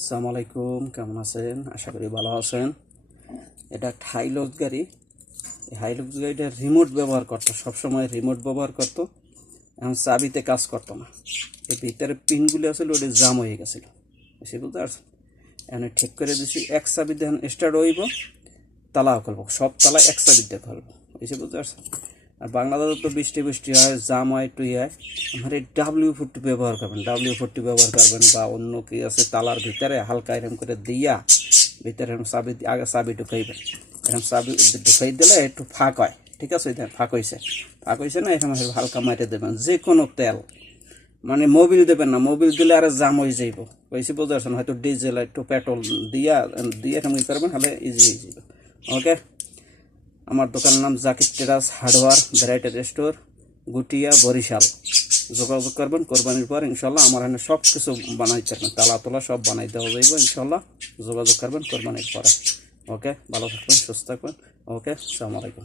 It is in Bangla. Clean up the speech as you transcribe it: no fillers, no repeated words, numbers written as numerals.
আসসালামু আলাইকুম, কেমন আছেন? আশা করি ভালো আছেন। এটা একটা হাইলক্স গাড়ি। এই হাইলক্স গাড়িটা রিমোট ব্যবহার করতো, সবসময় রিমোট ব্যবহার করতো। এখন চাবিতে কাজ করতো না। এর ভিতরে পিনগুলি আসলে ওটা জাম হয়ে গেছিল, বেশি বুঝতে পারছেন। এখন ঠিক করে দিচ্ছি, এক চাবিতে এখন স্টার্ট হইব, তালাও খুলবো, সব তালা এক চাবিতে খুলবো, বেশি বুঝতে পারছেন। আর বাংলাদেশে তো বৃষ্টি বৃষ্টি হয়, জাম হয়, টুই হয়। আমার এই WD-40 ব্যবহার করবেন, WD-40 ব্যবহার করবেন, বা অন্য কি আছে তালার ভিতরে হালকা এরম করে দিয়া ভিতরে এরম চাবি আগে চাবি ঢুকাইবেন। এরকম চাবি ঢুকাই দিলে একটু ফাঁক হয়, ঠিক আছে? ফাঁক হয়েছে না, এখানে হালকা মাইরে দেবেন। যে কোনো তেল, মানে মোবিল দেবেন না, মোবিল দিলে আর জাম হয়ে যাইব, বেশি বুঝতে পারছেন। হয়তো ডিজেল একটু পেট্রোল দিয়া এরকম করবেন, হলে ইজি হয়ে যাবে। ওকে, আমার দোকানের নাম Zakir টেরাস hardware variety store, গুটিয়া, Barishal. যোগাযোগ করবেন, কোরবানির পর ইনশাল্লাহ আমার এখানে সব কিছু বানাই পারবেন, তালা তোলা সব বানাই দেওয়া যাইব ইনশাল্লাহ। যোগাযোগ করবেন কোরবানির পরে। ওকে, ভালো থাকবেন, সুস্থ থাকবেন। ওকে, আসসালামু আলাইকুম।